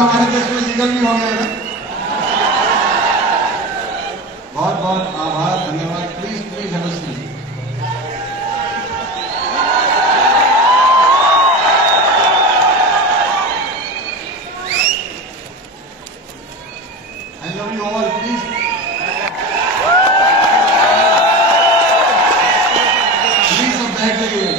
हमारे देश में लीगल भी हो गया है। बहुत बहुत आभार, धन्यवाद। Please please have a seat. I love you all. Please please सब बैठ जाइए।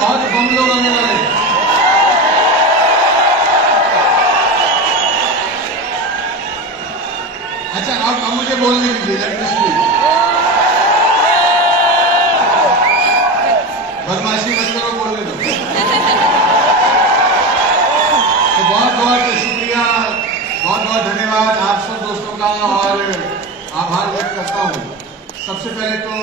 बहुत बम लोग आने वाले। अच्छा अब मुझे बोलने दीजिए। बदमाशी मत करो, बोलने दो। तो बहुत बहुत शुक्रिया, बहुत बहुत धन्यवाद आप सब दोस्तों का, और आभार व्यक्त करता हूं। सबसे पहले तो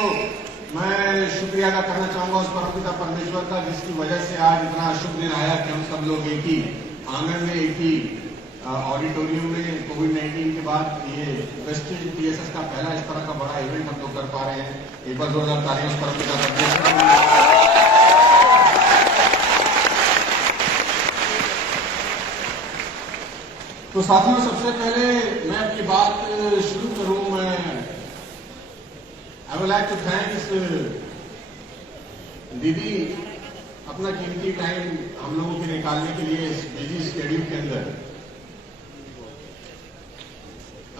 मैं शुक्रिया अदा करना चाहूंगा उस परमपिता परमेश्वर का, जिसकी वजह से आज इतना शुभ दिन आया कि हम सब लोग एक ही आंगन में, एक ही ऑडिटोरियम में कोविड-19 के बाद ये वेस्टेज पीएसएस का पहला इस तरह का बड़ा इवेंट हम लोग कर पा रहे हैं। एक बार जोरदार तालियां उस परमपिता परमेश्वर। तो साथियों, सबसे पहले मैं अपनी बात शुरू करूं। मैं I would like to thanks दीदी अपना कीमती टाइम हम लोगों के निकालने के लिए इस बिजी शेड्यूल के अंदर।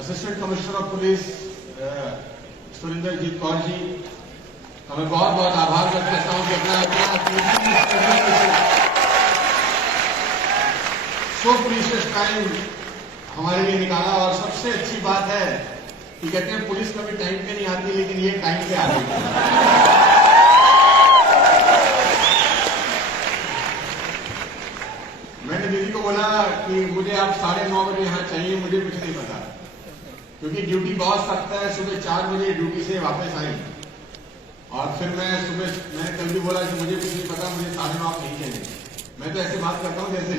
Assistant commissioner of police Surendrajit Kaur ji का मैं बहुत बहुत आभार व्यक्त करता हूं कि अपना सो प्रीशियस टाइम हमारे लिए निकाला। और सबसे अच्छी बात है कि कहते हैं पुलिस कभी टाइम पे नहीं आती, लेकिन ये टाइम पे आती है। मैंने दीदी को बोला कि मुझे आप 9:30 बजे यहां चाहिए, मुझे कुछ नहीं पता, क्योंकि ड्यूटी बहुत सख्त है। सुबह 4 बजे ड्यूटी से वापस आई, और फिर मैंने कल भी बोला कि मुझे कुछ नहीं पता, मुझे 9:30 नहीं चाहिए। मैं तो ऐसे बात करता हूं जैसे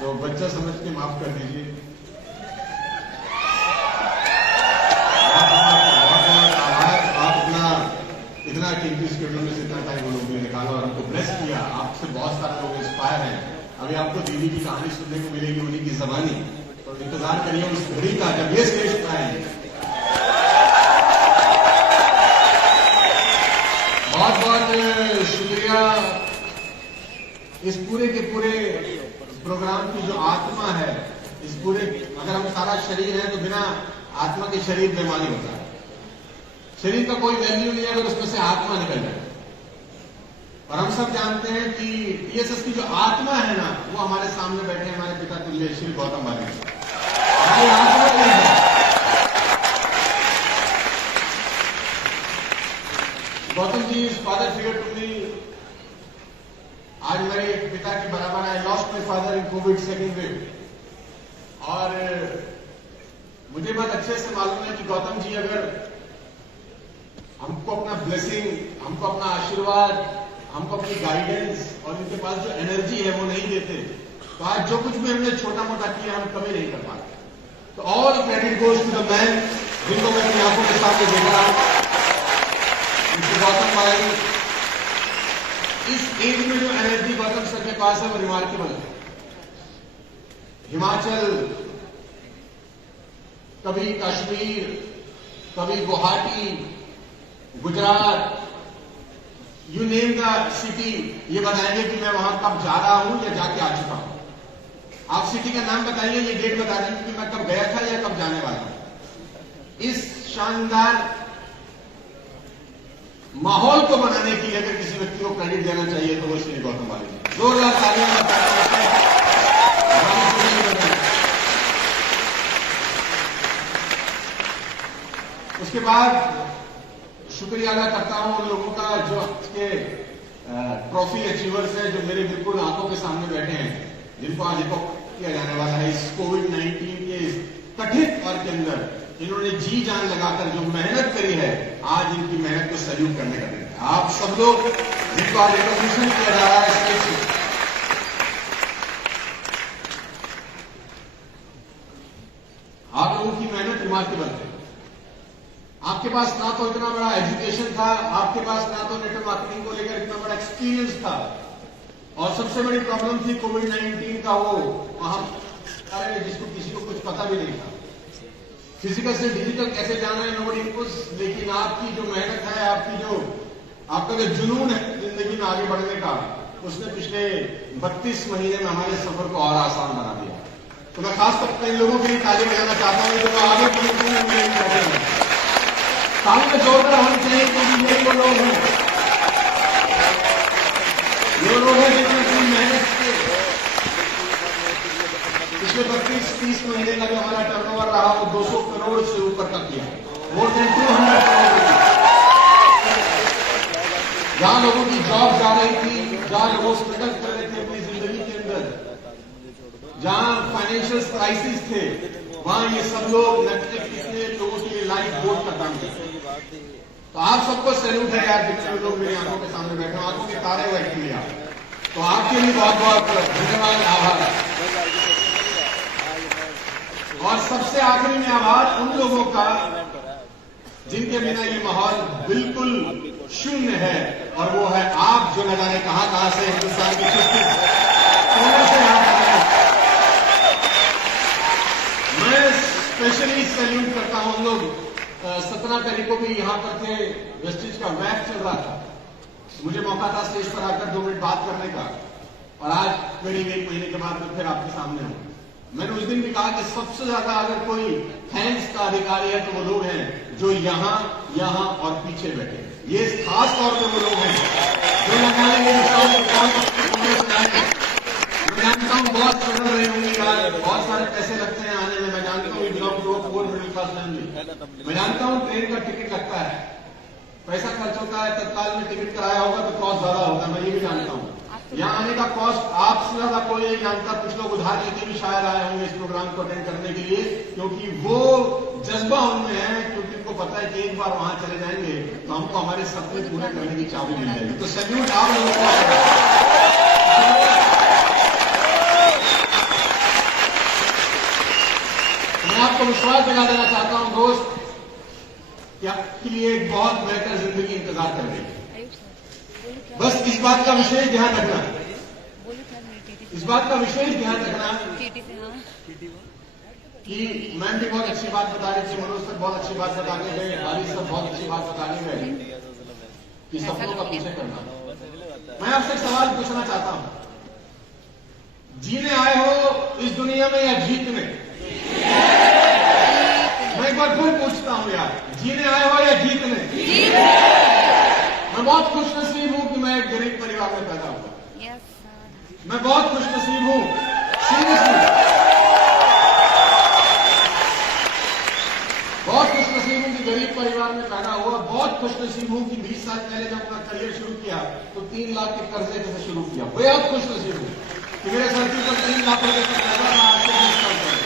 तो बच्चा समझ के माफ कर दीजिए। बहुत बहुत आभार। अभी आपको दीदी की कहानी सुनने को मिलेगी उन्हीं की जबानी, तो इंतजार करिए उस घड़ी का जब ये स्टेज पर आएंगे। बहुत बहुत शुक्रिया। इस पूरे के पूरे प्रोग्राम की जो आत्मा है, इस पूरे, अगर हम सारा शरीर है तो बिना आत्मा के शरीर बेमानी होता है। शरीर का कोई वैल्यू नहीं है अगर उसमें से आत्मा निकल जाए। और हम सब जानते हैं कि टीएसएस की जो आत्मा है ना, वो हमारे सामने बैठे हैं हमारे पिता तुल्य श्री गौतम बाली। हमारी आत्मा नहीं है। Gautam ji is father figure to me. आज मेरे पिता के बराबर I lost my father in covid second wave. और मुझे बहुत अच्छे से मालूम है कि गौतम जी अगर हमको अपना ब्लेसिंग, हमको अपना आशीर्वाद, हमको अपनी गाइडेंस और इनके पास जो एनर्जी है वो नहीं देते, तो आज जो कुछ भी हमने छोटा मोटा किया हम कभी नहीं कर पाते। तो all credit goes to the man जिनको मैं अपनी आंखों के सामने देख रहा हूं, गौतम भाई। इस एज में जो एनर्जी गौतम सर के पास है वो रिमार्केबल है। हिमाचल, कभी कश्मीर, कभी Guwahati, Gujarat, you name the city, ये बताएंगे कि मैं वहां कब जा रहा हूं या जाके आ चुका हूं। आप सिटी का नाम बताइए, ये डेट बता दीजिए कि मैं कब गया था या कब जाने वाला हूं। इस शानदार माहौल को बनाने के लिए अगर किसी व्यक्ति को क्रेडिट देना चाहिए तो वो श्री गौतम बाली जी। जोरदार तालियां बताते हैं। उसके बाद शुक्रिया अदा करता हूं उन लोगों का जो के ट्रॉफी अचीवर्स है, जो मेरे बिल्कुल आंखों के सामने बैठे हैं, जिनको आज किया जाने वाला है इस कोविड-19 के इस कठिन दौर के अंदर। इन्होंने जी जान लगाकर जो मेहनत करी है, आज इनकी मेहनत को सैल्यूट करने का दिन है। आप सब लोग जिनको आज रिकॉग्निशन किया जा रहा है स्टेज से, आप लोगों की मेहनत रिमार्केबल है। आपके पास ना तो इतना बड़ा एजुकेशन था, आपके पास ना तो नेटवर्क मार्केटिंग को लेकर इतना बड़ा एक्सपीरियंस था, और सबसे बड़ी प्रॉब्लम थी कोविड-19 का वो महामारी जिसको किसी को कुछ पता भी नहीं था। फिजिकल से डिजिटल कैसे जाना है नोबडी नोस, लेकिन आपकी जो मेहनत है, आपका जो जुनून है जिंदगी में आगे बढ़ने का, उसने पिछले 32 महीने में हमारे सफर को और आसान बना दिया। तो मैं खास तौर पर इन लोगों के लिए ताली बजाना चाहता हूं जो आगे बढ़ने सालों में जोड़कर होनी चाहिए, क्योंकि ये वो लोग हैं, ये लोग हैं जिन्होंने अपनी मेहनत से पिछले 32-30 महीने का जो हमारा टर्नओवर रहा वो 200 करोड़ से ऊपर का किया, मोर देन 200 करोड़। जहां लोगों की जॉब जा रही थी, जहां लोग स्ट्रगल कर रहे थे अपनी जिंदगी के अंदर, जहां फाइनेंशियल क्राइसिस थे, वहां ये सब लोग नेटफ्लिक्स ने लोगों के लिए लाइफ बोर्ड का काम किया। तो आप सबको सैल्यूट है यार, जितने लोग मेरी आंखों के सामने बैठे हैं, आंखों के तारे हुए एक्चुअली आप, तो आपके लिए बहुत बहुत धन्यवाद, आभार। और सबसे आखिरी में आभार उन लोगों का जिनके बिना ये माहौल बिल्कुल शून्य है, और वो है आप, जो न जाने कहां से हिंदुस्तान की कोने से आप आए। मैं स्पेशली सैल्यूट करता हूं उन लोग, 17 तारीख को भी यहां पर थे, वेस्टेज का मैच चल रहा था, मुझे मौका था स्टेज पर आकर 2 मिनट बात करने का, और आज करीब 1 महीने के बाद मैं फिर आपके सामने हूं। मैंने उस दिन भी कहा कि सबसे ज्यादा अगर कोई थैंक्स का अधिकारी है तो वो लोग हैं जो यहां और पीछे बैठे। ये खास तौर पे वो लोग हैं जो लगाएंगे। मैं जानता हूं बहुत स्ट्रगल रही होंगी यार, बहुत सारे पैसे लगते हैं आने में, मैं जानता हूं belong to poor middle class family. मैं जानता हूं ट्रेन का टिकट लगता है, पैसा खर्च होता है, तत्काल में टिकट कराया होगा तो कॉस्ट ज्यादा होगा, मैं ये भी जानता हूं। यहाँ आने का कॉस्ट आपसे ज्यादा कोई नहीं जानता। कुछ लोग उधार लेके भी शायद आए होंगे इस प्रोग्राम को अटेंड करने के लिए, क्योंकि वो जज्बा उनमें है, क्योंकि उनको पता है कि एक बार वहां चले जाएंगे तो हमको हमारे सपने पूरे करने की चाबी मिल जाएगी। तो सैल्यूट आप लोगों को। मैं आपको विश्वास दिला देना चाहता हूं दोस्त कि आपके लिए एक बहुत बेहतर जिंदगी इंतजार कर रही है। बस इस बात का विशेष ध्यान रखना इस बात का विशेष ध्यान रखना कि मैम भी बहुत अच्छी बात बता रही थी, मनोज सर बहुत अच्छी बात बताने गए, बारिश सर बहुत अच्छी बात बताने गए कि सपनों का पीछे करना। मैं आपसे एक सवाल पूछना चाहता हूं, जीने आए हो इस दुनिया में या जीतने? मैं एक बार फिर पूछता हूं यार, जीने आए हो या जीतने? मैं बहुत खुशनसीब हूं कि मैं एक गरीब परिवार में पैदा हुआ। मैं बहुत खुशनसीब हूं, सीरियसली बहुत खुशनसीब हूं कि गरीब परिवार में पैदा हुआ। बहुत खुशनसीब हूं कि 20 साल पहले जब अपना करियर शुरू किया तो 3 लाख के कर्जे से शुरू किया। बेहद खुशनसीब हूं कि मेरे सर के ऊपर 3 लाख रुपए का कर्जा था आज से 20 साल पहले।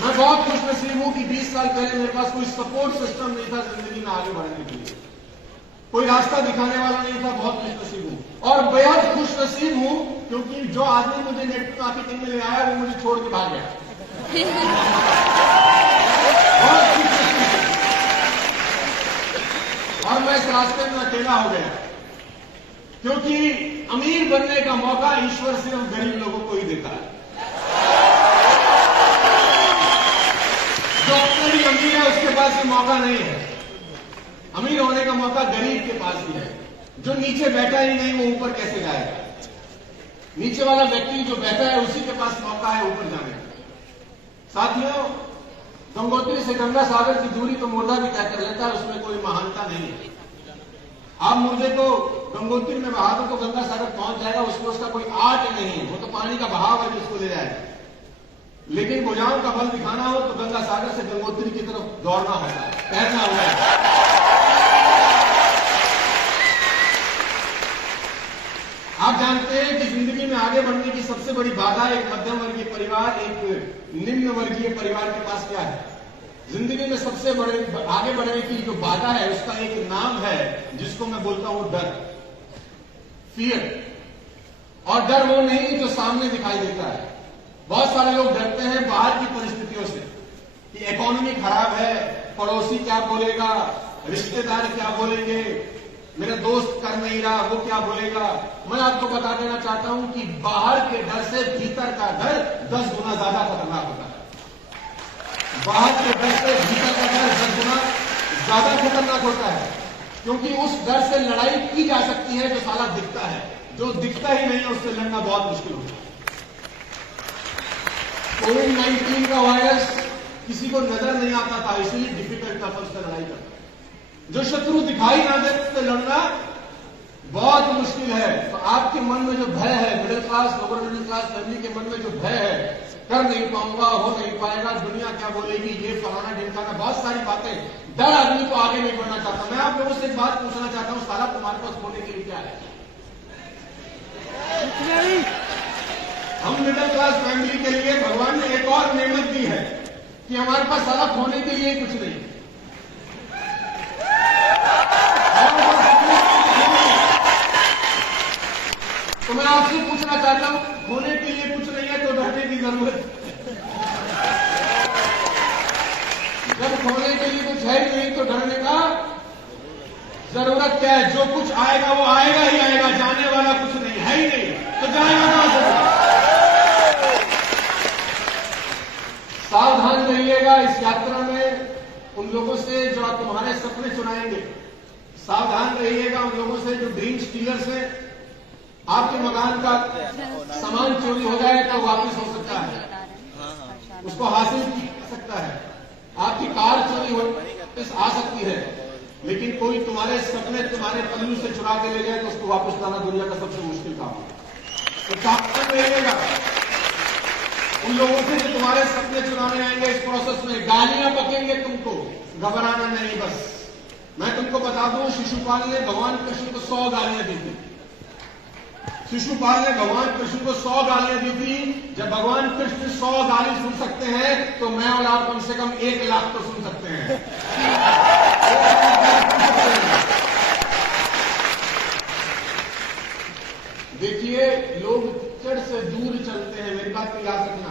मैं बहुत खुशनसीब हूं कि 20 साल पहले मेरे पास कोई सपोर्ट सिस्टम नहीं था जिंदगी में आगे बढ़ने के लिए, कोई रास्ता दिखाने वाला नहीं था। बहुत खुशनसीब हूं और बेहद खुशनसीब हूं क्योंकि जो आदमी मुझे नेटवर्क मार्केटिंग में ले आया वो मुझे छोड़ के भाग गया। और मैं इस रास्ते में अकेला हो गया क्योंकि अमीर बनने का मौका ईश्वर सिर्फ गरीब लोगों को ही देता है। जो अपने भी अमीर है उसके पास ये मौका नहीं है। अमीर होने का मौका गरीब के पास ही है। जो नीचे बैठा ही नहीं वो ऊपर कैसे जाएगा? नीचे वाला व्यक्ति जो बैठा है उसी के पास मौका है ऊपर जाने का। साथियों, गंगोत्री से गंगा सागर की दूरी तो मुर्दा भी तय कर लेता है, उसमें कोई महानता नहीं है। आप मुर्दे को गंगोत्री में बहा दो तो गंगा सागर पहुंच जाएगा, उसमें उसका कोई आर्ट नहीं है, वो तो पानी का बहाव है जिसको ले जाएगा। लेकिन भुजाओं का बल दिखाना हो तो गंगा सागर से गंगोत्री की तरफ दौड़ना होता है, तैरना होता है। आप जानते हैं कि जिंदगी में आगे बढ़ने की सबसे बड़ी बाधा एक मध्यम वर्गीय परिवार, एक निम्न वर्गीय परिवार के पास क्या है? जिंदगी में सबसे बड़े आगे बढ़ने की जो बाधा है उसका एक नाम है जिसको मैं बोलता हूं डर, फियर। और डर वो नहीं जो सामने दिखाई देता है। बहुत सारे लोग डरते हैं बाहर की परिस्थितियों से कि इकोनॉमी खराब है, पड़ोसी क्या बोलेगा, रिश्तेदार क्या बोलेंगे, मेरा दोस्त कर नहीं रहा वो क्या बोलेगा। मैं आपको बता देना चाहता हूं कि बाहर के डर से भीतर का डर 10 गुना ज्यादा खतरनाक होता है। बाहर के डर से भीतर का डर 10 गुना ज्यादा खतरनाक होता है क्योंकि उस डर से लड़ाई की जा सकती है जो साला दिखता है। जो दिखता ही नहीं है उससे लड़ना बहुत मुश्किल होता है। कोविड-19 का वायरस किसी को नजर नहीं आता था, इसलिए डिफिकल्ट था उससे लड़ाई करना। जो शत्रु दिखाई ना दे उससे लड़ना बहुत मुश्किल है। तो आपके मन में जो भय है, middle class lower middle class family के मन में जो भय है, कर नहीं पाऊंगा, हो नहीं पाएगा, दुनिया क्या बोलेगी, ये फलाना ढिमकाना, बहुत सारी बातें, डर आदमी को आगे नहीं बढ़ना चाहता। मैं आप लोगों से एक बात पूछना चाहता हूं, साला तुम्हारे पास होने के लिए क्या है? हम मिडिल क्लास फैमिली के लिए भगवान ने एक और नेमत दी है कि हमारे पास साला खोने के लिए कुछ नहीं। तो मैं आपसे पूछना चाहता हूं, खोने के लिए कुछ नहीं है तो डरने की जरूरत? जब खोने के लिए कुछ है ही नहीं तो डरने का जरूरत क्या है? जो कुछ आएगा वो आएगा ही आएगा, जाने वाला कुछ नहीं है ही नहीं, तो जाएगा कहां से? सावधान रहिएगा इस यात्रा में उन लोगों से जो तुम्हारे सपने चुराएंगे। सावधान रहिएगा उन लोगों से जो ड्रीम स्टीलर्स हैं। आपके मकान का सामान चोरी हो जाए तो वापस हो सकता है, उसको हासिल किया जा सकता है। आपकी कार चोरी हो आ सकती है, लेकिन कोई तुम्हारे सपने तुम्हारे पल्लू से चुरा के ले जाए तो उसको वापस लाना दुनिया का सबसे मुश्किल काम है। तो सावधान रहिएगा उन लोगों से जो तुम्हारे सपने चुराने आएंगे। इस प्रोसेस में गालियां बकेंगे तुमको, घबराना नहीं। बस मैं तुमको बता दूं, शिशुपाल ने भगवान कृष्ण को 100 गालियां दी थी। शिशुपाल ने भगवान कृष्ण को 100 गालियां दी थी। जब भगवान कृष्ण 100 गाली सुन सकते हैं तो मैं और आप कम से कम 1 लाख तो सुन सकते हैं। देखिए, लोग कीचड़ से दूर चलते हैं, मेरी बात को याद रखना।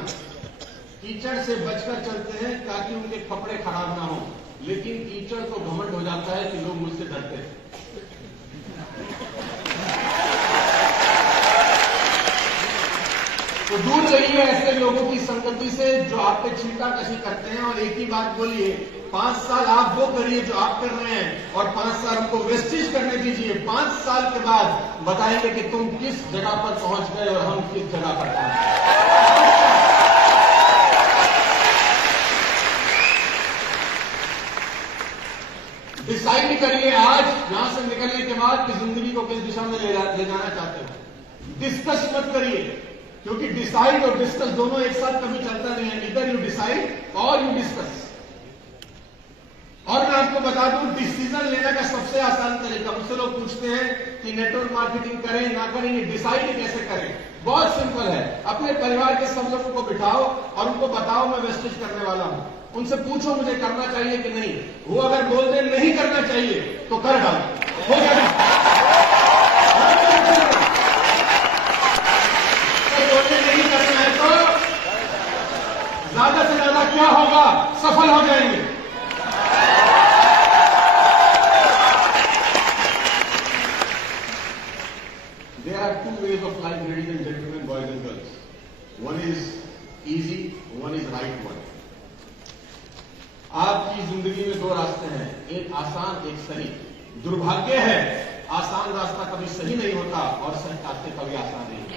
कीचड़ से बचकर चलते हैं ताकि उनके कपड़े खराब ना हो, लेकिन कीचड़ को घमंड हो जाता है कि लोग मुझसे डरते हैं। दूर रहिए ऐसे लोगों की संगति से जो आप पे छींटाकशी करते हैं, और एक ही बात बोलिए, 5 साल आप वो करिए जो आप कर रहे हैं, और 5 साल हमको वेस्टेज करने दीजिए। 5 साल के बाद बताएंगे कि तुम किस जगह पर पहुंच गए और हम किस जगह पर पहुंच गए। डिसाइड करिए आज यहां से निकलने के बाद कि जिंदगी को किस दिशा में ले जाना चाहते हो। डिस्कस मत करिए, क्योंकि डिसाइड और डिस्कस दोनों एक साथ कभी चलता नहीं है। इधर यू डिसाइड और यू डिस्कस। और मैं आपको बता दूं, डिसीजन लेने का सबसे आसान तरीका, मुझसे लोग पूछते हैं कि नेटवर्क मार्केटिंग करें ना करें, ये डिसाइड कैसे करें। बहुत सिंपल है, अपने परिवार के सब लोगों को बिठाओ और उनको बताओ मैं वेस्टेज करने वाला हूं। उनसे पूछो मुझे करना चाहिए कि नहीं। वो अगर बोल दे नहीं करना चाहिए तो कर डालो, हो गया। बोलने नहीं करना है तो ज्यादा से ज्यादा क्या होगा, सफल हो जाएंगे। There are two ways of life, ladies and gentlemen, boys and girls. One is easy, one is right one. आपकी जिंदगी में 2 रास्ते हैं, एक आसान एक सही। दुर्भाग्य है आसान रास्ता कभी सही नहीं होता और सही रास्ते कभी आसान नहीं होते।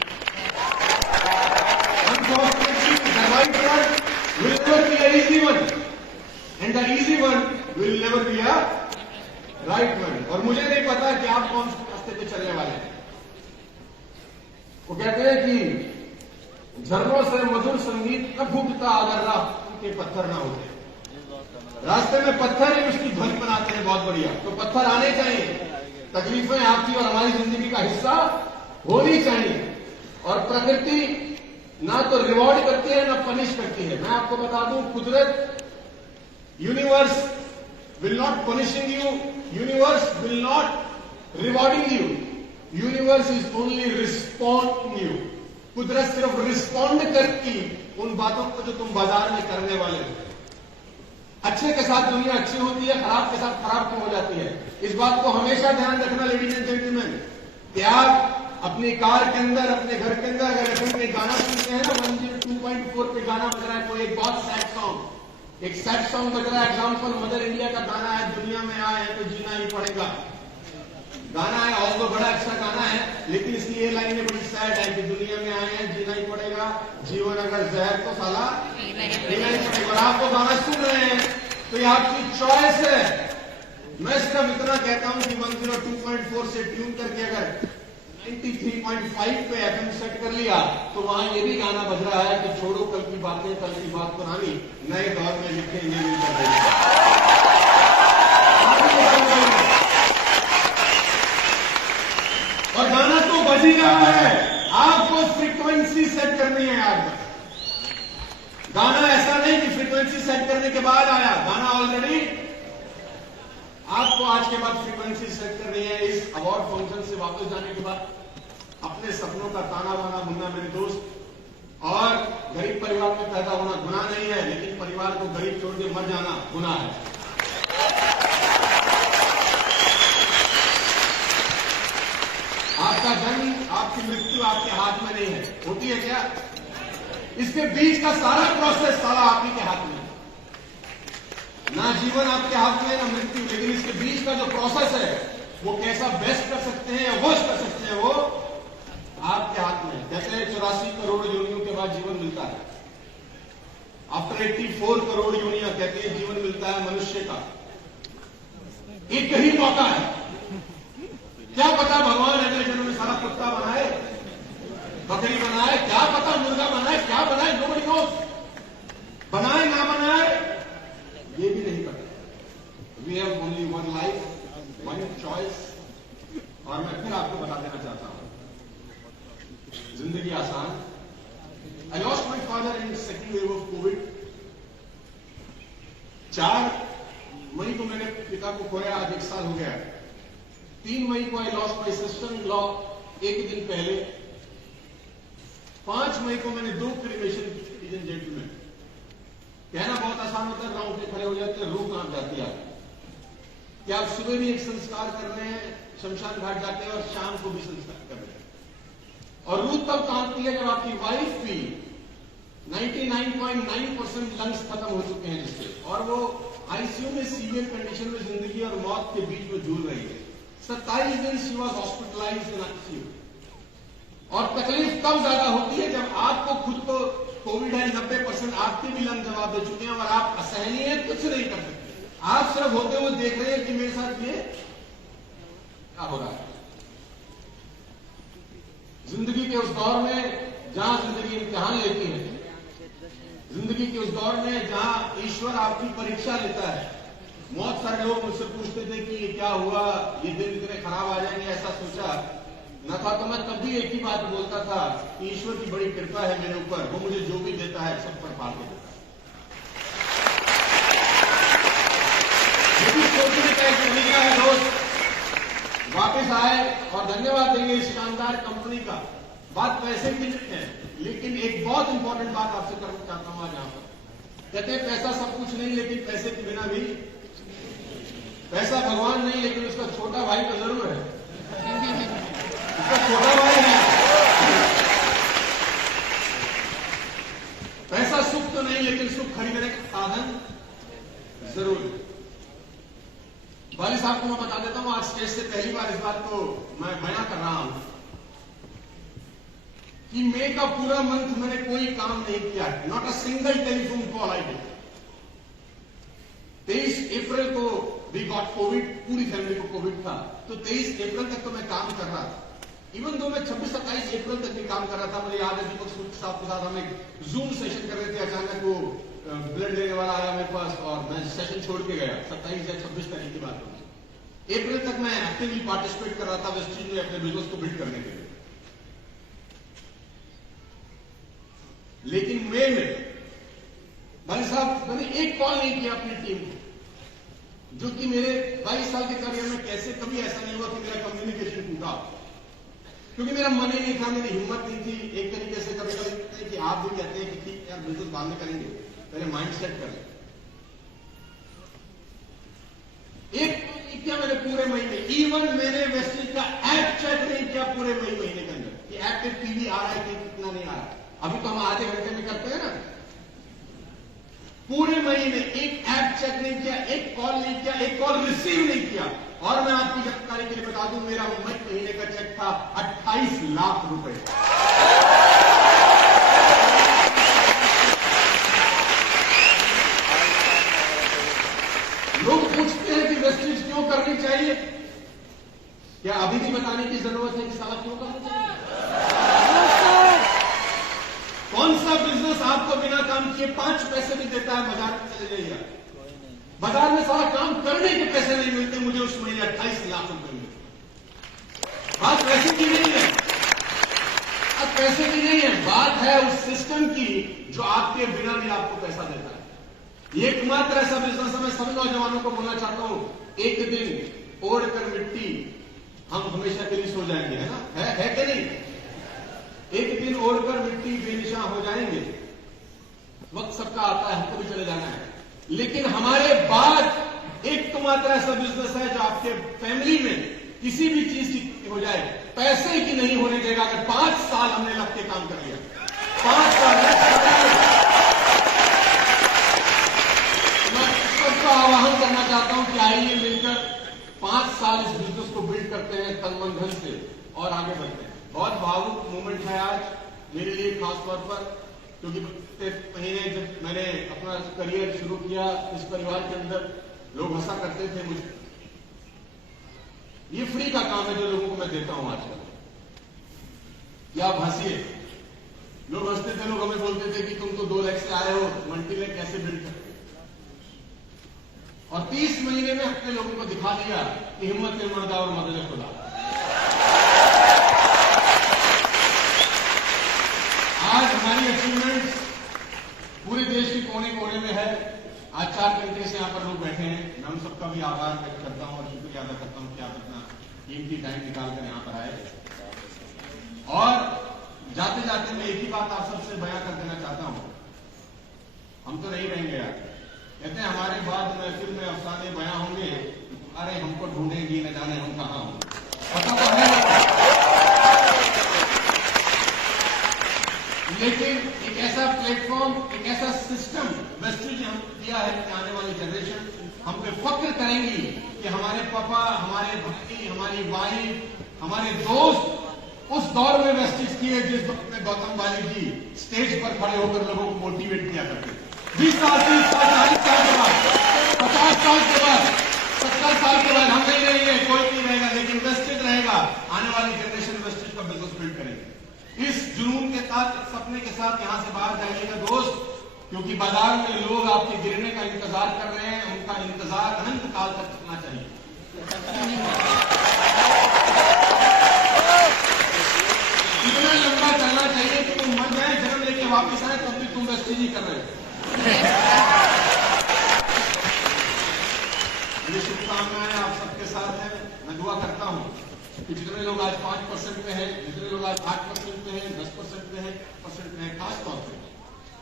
Unfortunately, the right one will never be an easy one, and the easy one will never be a right one. और मुझे नहीं पता कि आप कौन से रास्ते पे चलने वाले हैं। वो कहते हैं कि झरनों से मधुर संगीत कब फूटता अगर राह के पत्थर ना होते। रास्ते में पत्थर ही उसकी ध्वनि बनाते हैं, बहुत बढ़िया। तो पत्थर आने चाहिए, तकलीफें आपकी और हमारी जिंदगी का हिस्सा होनी चाहिए। और प्रकृति ना तो रिवॉर्ड करती है ना पनिश करती है। मैं आपको बता दूं, कुदरत, universe will not punishing you, universe will not rewarding you, universe is only responding you. कुदरत सिर्फ रिस्पॉन्ड करती उन बातों को जो तुम बाजार में करने वाले हो। अच्छे के साथ दुनिया अच्छी होती है, खराब के साथ खराब क्यों हो जाती है। इस बात को हमेशा ध्यान रखना लेडीज एंड जेंटलमैन। कि आप अपनी कार के अंदर, अपने घर के अंदर अगर एफएम में गाना सुनते हैं ना, 102.4 पे गाना बज रहा है, कोई एक बहुत सैड सॉन्ग, एक सैड सॉन्ग बज रहा है। एग्जाम्पल मदर इंडिया का गाना है, दुनिया में आए हैं तो जीना ही पड़ेगा। गाना है और तो बड़ा अच्छा गाना है, लेकिन इसकी ये लाइनें बड़ी सैड है कि दुनिया में आए हैं जीना ही पड़ेगा, जीवन अगर जहर तो साला जीना ही पड़ेगा। और आप वो गाना सुन रहे हैं तो ये आपकी चॉइस है। मैं सिर्फ इतना कहता हूं कि 102.4 से ट्यून करके अगर 93.5 पे एफएम सेट कर लिया तो वहां ये भी गाना बज रहा है कि छोड़ो कल की बातें, कल की बात पुरानी, नए दौर में लिखेंगे और गाना तो बज ही रहा है। आपको फ्रीक्वेंसी सेट करनी है। यार गाना ऐसा नहीं कि फ्रीक्वेंसी सेट करने के बाद आया, गाना ऑलरेडी आपको आज के बाद फ्रीक्वेंसी सेट करनी है। इस अवार्ड फंक्शन से वापस जाने के बाद अपने सपनों का ताना बाना बुनना मेरे दोस्त। और गरीब परिवार में पैदा होना गुनाह नहीं है, लेकिन परिवार को गरीब छोड़ के मर जाना गुनाह है। आपका जन्म, आपकी मृत्यु आपके हाथ में नहीं है। होती है क्या? इसके बीच का सारा प्रोसेस सारा आप ही के हाथ में है। ना जीवन आपके हाथ में है ना मृत्यु, लेकिन इसके बीच का जो प्रोसेस है वो कैसा बेस्ट कर सकते हैं या वर्स्ट कर सकते हैं वो आपके हाथ में है। कहते हैं 84 करोड़ योनियों के बाद जीवन मिलता है। आफ्टर 84 करोड़ योनियां कहते हैं जीवन मिलता है मनुष्य का। एक ही मौका है। क्या पता भगवान अगले जन्म में सारा कुत्ता बनाए, बकरी बनाए, क्या पता मुर्गा बनाए, क्या बनाए, नोबडी नोस। बनाए ना बनाए ये भी नहीं पता। We have only one life, one choice. और मैं फिर आपको बता देना चाहता हूं, जिंदगी आसान। आई lost my father in second wave of Covid. 4 मई को मैंने पिता को खोया, आज 1 साल हो गया। 3 मई को आई lost my sister in law, एक दिन पहले। 5 मई को मैंने 2 क्रिमेशन जेंटलमैन। कहना बहुत आसान होता है, राउंड पे खड़े हो जाते हैं, रूह कांप जाती है। क्या आप सुबह भी एक संस्कार कर रहे हैं, शमशान घाट जाते हैं और शाम को भी संस्कार कर रहे हैं। और रूह तब कांपती है जब आपकी वाइफ भी 99.9% लंग्स खत्म हो चुके हैं जिससे, और वो आईसीयू में सीवियर कंडीशन में जिंदगी और मौत के बीच में जूझ रही है। 27 दिन she was hospitalised in ICU. और तकलीफ तब ज्यादा होती है जब आपको खुद को कोविड है, 90% आपके भी लंग जवाब दे चुके हैं और आप असहनीय हैं, कुछ नहीं कर सकते। आप सिर्फ होते हुए देख रहे हैं कि मेरे साथ ये क्या हो रहा है। जिंदगी के उस दौर में जहां जिंदगी इम्तिहान लेती है, जिंदगी के उस दौर में जहां ईश्वर आपकी परीक्षा लेता है। बहुत सारे लोग मुझसे पूछते थे कि ये क्या हुआ, ये दिन इतने खराब आ जाएंगे, ऐसा सोचा न था। तो मैं तब भी एक ही बात बोलता था कि ईश्वर की बड़ी कृपा है मेरे ऊपर, वो मुझे जो भी देता है सब पर पाल के देता है। सोचने का एक तरीका है दोस्त, वापस आए और धन्यवाद देंगे इस शानदार कंपनी का। बात पैसे की नहीं है, लेकिन एक बहुत इंपॉर्टेंट बात आपसे करना चाहता हूं आज यहां पर। कहते हैं पैसा सब कुछ नहीं, लेकिन पैसे के बिना भी, पैसा भगवान नहीं लेकिन उसका छोटा भाई तो जरूर है। उसका छोटा भाई है। पैसा सुख तो नहीं, लेकिन सुख खरीदने का साधन जरूर। वाली साहब को मैं बता देता हूं, आज स्टेज से पहली बार इस बात को मैं बयां कर रहा हूं कि मई का पूरा मंथ मैंने कोई काम नहीं किया, not a single telephone call I did. 23 अप्रैल को वी गॉट कोविड, पूरी फैमिली को कोविड था, तो 23 अप्रैल तक तो मैं काम कर रहा था। इवन दो मैं 26-27 अप्रैल तक भी काम कर रहा था। मुझे याद है दीपक साहब के साथ हम एक जूम सेशन कर रहे थे, अचानक वो ब्लड लेने वाला आया मेरे पास और मैं सेशन छोड़ के गया। 27 या 26 तारीख की बात होगी। अप्रैल तक मैं एक्टिवली पार्टिसिपेट कर रहा था वेस्टर्न में अपने बिजनेस को बिल्ड करने के लिए। लेकिन मई में भाई साहब मैंने एक कॉल नहीं किया अपनी टीम को, जो कि मेरे 22 साल के करियर में कैसे कभी ऐसा नहीं हुआ कि मेरा कम्युनिकेशन टूटा, क्योंकि मेरा मन ही नहीं था, मेरी हिम्मत नहीं थी। एक तरीके से कभी कभी कि आप भी कहते हैं कि ठीक यार बिजनेस बाद में करेंगे, पहले माइंड सेट कर लें। एक क्या मैंने पूरे महीने, इवन मैंने वेस्टेज का ऐप चेक नहीं किया पूरे महीने के अंदर कि ऐप पे पीवी आ रहा है कि कितना नहीं आ रहा है। अभी तो हम आधे घंटे में करते हैं ना। पूरे महीने एक ऐप चेक नहीं किया, एक कॉल नहीं किया, एक कॉल रिसीव नहीं किया। और मैं आपकी जानकारी के लिए बता दूं, मेरा महीने का चेक था 28 लाख रुपए। लोग पूछते हैं कि वेस्टेज क्यों करनी चाहिए, क्या अभी भी बताने की जरूरत है कि साला क्यों करना चाहिए? कौन सा बिजनेस आपको बिना काम किए 5 पैसे भी देता है? बाजार में चले जाइए, बाजार में सारा काम करने के पैसे नहीं मिलते। मुझे उस महीने 28 लाख रुपए मिले। बात पैसे की नहीं है, अब पैसे की नहीं है, बात है उस सिस्टम की जो आपके बिना भी आपको पैसा देता है। एकमात्र ऐसा बिजनेस है, मैं सब नौजवानों को बोलना चाहता हूं, एक दिन ओढ़कर मिट्टी हम हमेशा के लिए सो जाएंगे, है ना? है कि नहीं? एक दिन ओढ़कर मिट्टी बेनिशान हो जाएंगे, वक्त सबका आता है, हमको भी चले जाना है। लेकिन हमारे बाद एक तो मात्र ऐसा बिजनेस है जो आपके फैमिली में किसी भी चीज की हो जाए, पैसे की नहीं होने देगा। अगर 5 साल हमने लग के काम कर लिया, 5 साल मैं सबको आह्वान करना चाहता हूं कि आइए मिलकर 5 साल इस बिजनेस को बिल्ड करते हैं तन मन धन से और आगे बढ़ते हैं। बहुत भावुक मोमेंट है आज मेरे लिए खास तौर पर, क्योंकि महीने जब मैंने अपना करियर शुरू किया इस परिवार के अंदर, लोग हंसा करते थे मुझे। ये फ्री का काम है जो लोगों को मैं देता हूं आजकल, या आप हंसिए। लोग हंसते थे, लोग हमें बोलते थे कि तुम तो 2 लाख से आए हो, मल्टीलैक कैसे बिल्ड करते? और 30 महीने में अपने लोगों को दिखा दिया कि हिम्मत मर्दा और मदद खुदा। आज हमारी अचीवमेंट्स पूरे देश के कोने कोने में है। आज 4 घंटे से यहां पर लोग बैठे हैं, मैं उन सबका भी आभार व्यक्त करता हूं और शुक्रिया अदा करता हूं कि आप इतना कीमती टाइम निकालकर यहां पर आए। और जाते जाते मैं एक ही बात आप सबसे बयां कर देना चाहता हूं, हम तो नहीं रहेंगे यार। कहते हैं हमारे बाद महफिल में अफसाने बयां होंगे, अरे हमको ढूंढेंगी न जाने हम कहां होंगे। पता तो है प्लेटफॉर्म, एक ऐसा सिस्टम वेस्टेज हम दिया है कि आने वाली जनरेशन हम पे फक्र करेंगी कि हमारे पापा, हमारे भाई, हमारी वाइफ, हमारे दोस्त उस दौर में वेस्टेज किए जिस वक्त में गौतम बाली जी स्टेज पर खड़े होकर लोगों को मोटिवेट किया करते थे। 20 साल, 30 साल, 40 साल के बाद, 50 साल के बाद, 70 साल के बाद हम नहीं रहेंगे, कोई नहीं रहेगा, लेकिन वेस्टेज रहेगा। आने वाली जनरेशन वेस्टेज का बिजनेस बिल्ड करेंगे। इस जुनून के साथ, सपने के साथ यहां से बाहर जाइएगा दोस्त, क्योंकि बाजार में लोग आपके गिरने का इंतजार कर रहे हैं। उनका इंतजार अनंत काल तक चलना चाहिए। इतना लंबा चलना चाहिए कि तुम मर जाए, जन्म लेके वापस आए, तब भी तुम वेस्टेज ही कर रहे हो। मेरी शुभकामनाएं आप सबके साथ हैं। मैं दुआ करता हूं कि जितने लोग आज 5% पे हैं, जितने लोग आज 8% पे हैं, 10% पे हैं, % पे हैं, खास तौर पे।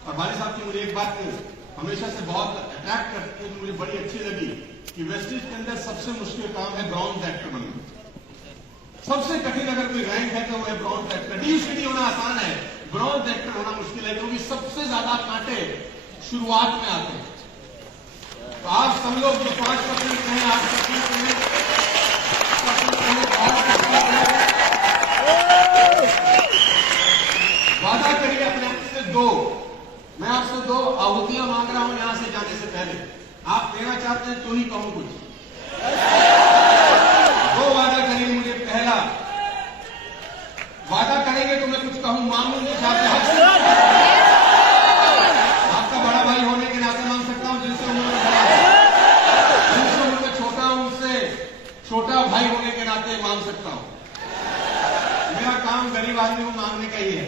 और भाई साहब की मुझे एक बात हमेशा से बहुत अट्रैक्ट करती है, मुझे बड़ी अच्छी लगी कि वेस्टेज के अंदर सबसे मुश्किल काम है ब्रॉन्ज एक्टर बनना। सबसे कठिन अगर कोई रैंक है तो वो है ब्रॉन्ज एक्टर। डीयूसीडी होना आसान है, ब्रॉन्ज एक्टर होना मुश्किल है, क्योंकि सबसे ज्यादा कांटे शुरुआत में आते हैं। तो आप सब लोग जो 5% हैं, 8% हैं, वादा करिए अपने आपसे दो। मैं आपसे 2 आहुतियां मांग रहा हूं यहां से जाने से पहले। आप देना चाहते हैं तो ही कहूं कुछ। 2 वादा करिए मुझे। पहला वादा करेंगे तो मैं कुछ कहूं, मांगू नहीं चाहते। आपका बड़ा भाई होने के नाते मांग सकता हूं, जिनसे उम्र में बड़ा है, जिनसे उम्र में छोटा हूं, उससे छोटा भाई होने के नाते मांग सकता हूं। मेरा काम गरीब आदमी को मांगने का ही है।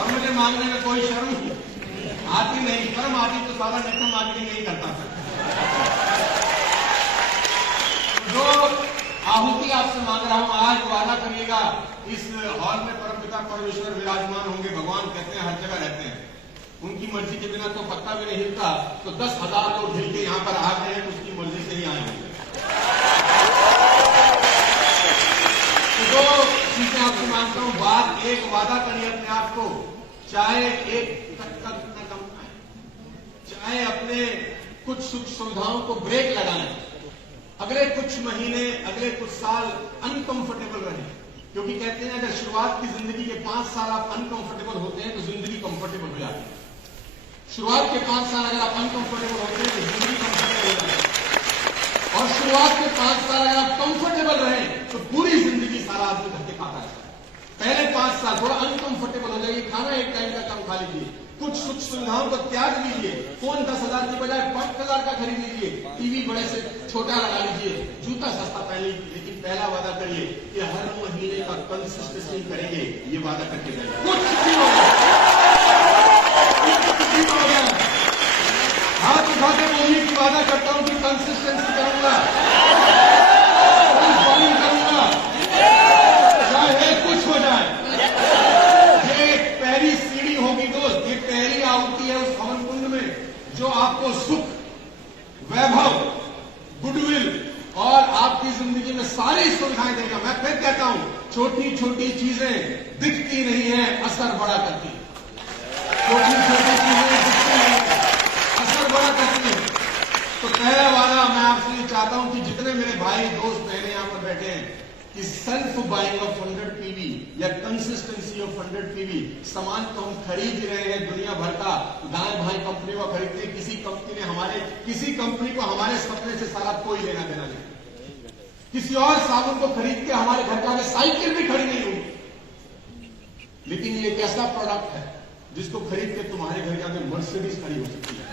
अब मुझे मांगने में कोई शर्म आती नहीं। शर्म आती तो सारा नेटवर्क मार्केटिंग नहीं करता था। जो आहुति आपसे मांग रहा हूं, आज वादा करिएगा। इस हॉल में परमपिता परमेश्वर विराजमान होंगे। भगवान कहते हैं हर जगह रहते हैं, उनकी मर्जी के बिना तो पत्ता भी नहीं हिलता। तो 10,000 लोग हिल के यहां पर आ गए हैं, उसकी मर्जी से ही आए होंगे। तो चीजें आपसे मांगता हूं। बात एक, वादा करिए अपने आप को, चाहे एक तक चाहे अपने कुछ सुख सुविधाओं को ब्रेक लगाएं। अगले कुछ महीने, अगले कुछ साल अनकंफर्टेबल रहें, क्योंकि कहते हैं अगर शुरुआत की जिंदगी के 5 साल आप अनकंफर्टेबल होते हैं तो जिंदगी कंफर्टेबल हो जाती है। शुरुआत के 5 साल अगर आप अनकंफर्टेबल होते हैं तो जिंदगी कंफर्टेबल हो जाती है। और शुरुआत के 5 साल अगर आप कंफर्टेबल रहे तो पूरी जिंदगी सारा आदमी धक्के खाता है। पहले 5 साल थोड़ा अनकंफर्टेबल हो जाइए, खाना एक टाइम का कम खा लीजिए, कुछ सुख सुविधाओं को त्याग लीजिए। फोन 10,000 की बजाय 5,000 का खरीद लीजिए, टीवी बड़े से छोटा लगा लीजिए, जूता सस्ता पहन लीजिए। लेकिन पहला वादा करिए कि हर महीने का कंसिस्टेंसी करेंगे। ये वादा करके जाइए। कुछ भी हो गया, हाथ उठा के बोलिए कि वादा करता हूं कि कंसिस्टेंसी करूंगा, करूंगा, चाहे कुछ हो जाए। ये एक पहली सीढ़ी होगी दोस्त, ये पहली आहुति है उस हवन कुंड में, जो आपको सुख, वैभव, गुडविल और आपकी जिंदगी में सारी सुविधाएं देगा। मैं फिर कहता हूं, छोटी छोटी चीजें दिखती नहीं है, असर बड़ा करती है। छोटी छोटी चीजें दिखती नहीं है, असर बड़ा करती है। तो पहला वादा मैं आपसे ये चाहता हूं कि जितने मेरे भाई, दोस्त, बहने यहां पर बैठे हैं, कि सेल्फ बाइंग ऑफ 100 पीवी या कंसिस्टेंसी ऑफ 100 पीवी, सामान तो हम खरीद रहे हैं दुनिया भर का। दाएं भाई कंपनी को खरीदते हैं, किसी कंपनी को हमारे सपने से सारा कोई लेना देना नहीं। किसी और साबुन को खरीद के हमारे घर का साइकिल भी खड़ी नहीं होगी। लेकिन ये एक ऐसा प्रोडक्ट है जिसको खरीद के तुम्हारे घर के आगे मर्सिडीज खड़ी हो सकती है।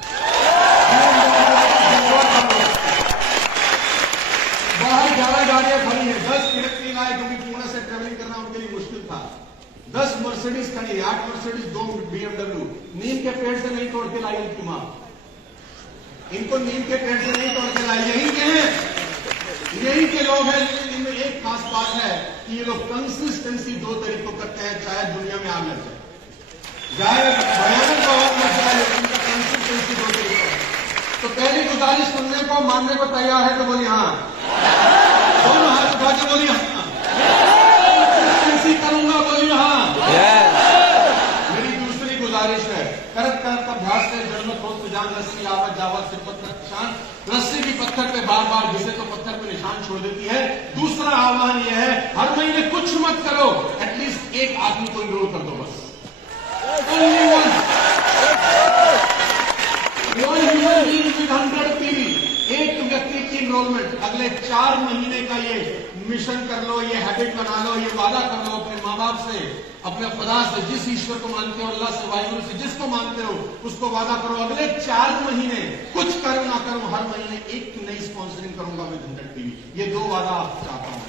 बाहर 11 गाड़ियां खड़ी है, 10 इलेक्ट्रिक आए, क्योंकि पुणे से ट्रेवलिंग करना उनके लिए मुश्किल था। 10 मर्सिडीज खड़ी है, 8 मर्सिडीज, 2 BMW। नीम के पेड़ से नहीं तोड़ के लाई इनकी मां, इनको नीम के पेड़ से नहीं तोड़ के लाई, यही के हैं, यही के लोग हैं। इनमें एक खास बात है कि ये लोग कंसिस्टेंसी 2 तरीकों करते हैं, चाहे दुनिया में आग लग जाए, भयानक आवाज लग जाए, लेकिन इनका कंसिस्टेंसी 2 तरीकों है। तो पहली गुजारिश सुनने को, मानने को तैयार है तो बोलिए हाँ, दोनों हाथ उठा के बोलिए हाँ, कंसिस्टेंसी करूंगा, बोलिए हाँ। मेरी दूसरी गुजारिश दोस्त जान रस्सी आवत जावत से पत्थर निशान, रस्सी भी पत्थर पे बार बार घिसे तो पत्थर पे निशान छोड़ देती है। दूसरा आह्वान यह है, हर महीने कुछ मत करो, एटलीस्ट एक आदमी को इनरोल कर दो बस। Only one human being with 100 PV, एक व्यक्ति की इनरोलमेंट। अगले 4 महीने का ये मिशन कर लो, ये हैबिट बना लो, ये वादा कर लो अपने माँ बाप से, अपने खुदा से, जिस ईश्वर को मानते हो, अल्लाह से, वाहिगुरु से, जिसको मानते हो उसको वादा करो। अगले 4 महीने कुछ करूं ना करूं, हर महीने एक नई स्पॉन्सरिंग करूंगा विद 100 PV। ये 2 वादा आपसे चाहता हूं।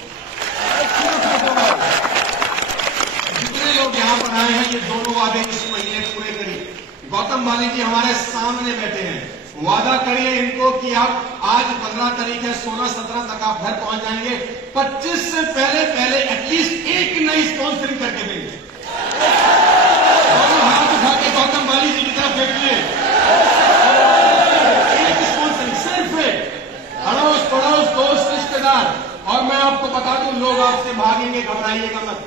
जितने लोग यहां पर आए हैं, ये दोनों वादे इस महीने पूरे करिए। गौतम बाली जी हमारे सामने बैठे हैं, वादा करिए इनको कि आप आज 15 तारीख है, 16-17 तक आप घर पहुंच जाएंगे, 25 से पहले एटलीस्ट एक नई स्पॉन्सरिंग करके देंगे। दोनों हाथ उठा के गौतम बाली जी की तरफ देखिए, एक स्पॉन्सरिंग, सिर्फ एक, अड़ोस पड़ोस दोस्त रिश्तेदार। और मैं आपको बता दूं, लोग आपसे भागेंगे, घबराइएगा मत।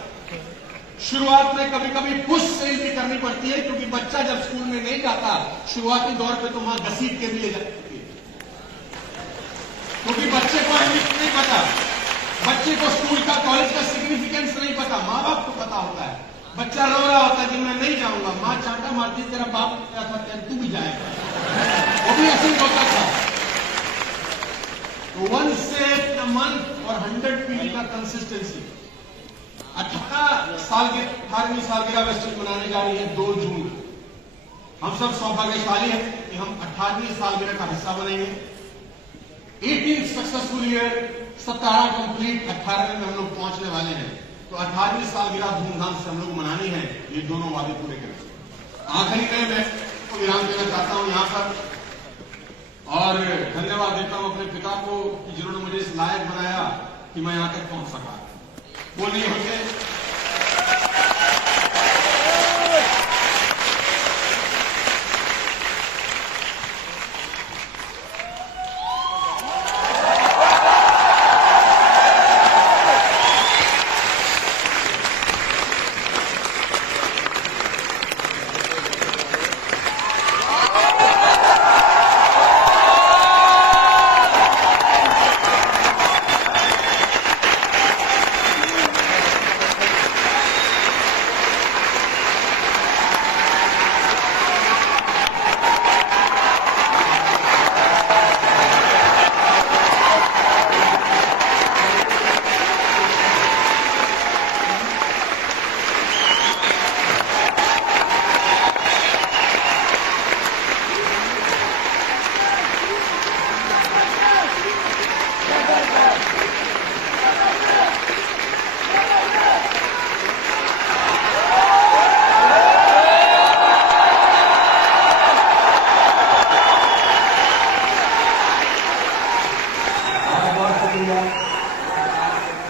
शुरुआत में कभी कभी पुश सेल भी करनी पड़ती है, क्योंकि बच्चा जब स्कूल में नहीं जाता शुरुआती दौर पे तो मां घसीट के भी ले जाती है, क्योंकि बच्चे को अहमियत नहीं पता, बच्चे को स्कूल का कॉलेज का सिग्निफिकेंस नहीं पता। माँ बाप को पता होता है, बच्चा रो रहा होता है कि मैं नहीं जाऊंगा, माँ चांटा मारती, तेरा बाप क्या था, तू भी जाएगा, वो भी ऐसे ही होता था। तो 1 सेल अ मंथ और 100 PV का कंसिस्टेंसी। 18वीं सालगिरह वेस्टर्न मनाने जा रही है 2 जून। हम सब सौभाग्यशाली हैं कि हम 18वीं सालगिरह का हिस्सा बनेंगे। 18 सक्सेसफुल ईयर, 17 कंप्लीट, 18वें में हम लोग पहुंचने वाले हैं। तो 18वीं सालगिरह धूमधाम से हम लोग मनानी है, ये दोनों वादे पूरे करें। आखिरी में मैं को विराम देना चाहता हूं यहां पर, और धन्यवाद देता हूं अपने पिता को कि जिन्होंने मुझे इस लायक बनाया कि मैं यहां तक पहुंच सका। वो नहीं होते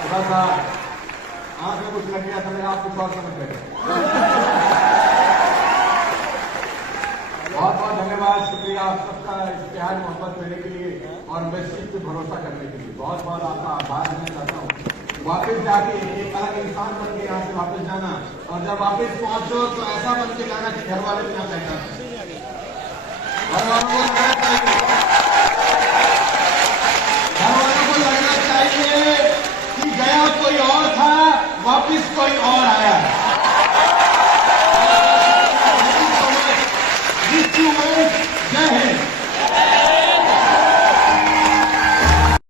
थोड़ा सा आंख में कुछ लग गया था, मैं आप कुछ और समझ गए। बहुत बहुत धन्यवाद, शुक्रिया आप सबका इस प्यार मोहब्बत देने के लिए और मैसेज पे भरोसा करने के लिए। बहुत बहुत आपका आभार देना चाहता हूँ। वापस जाके एक अलग इंसान बन के यहाँ से वापस जाना, और जब वापस पहुंचो तो ऐसा बन के जाना कि घर वाले भी ना पहचान।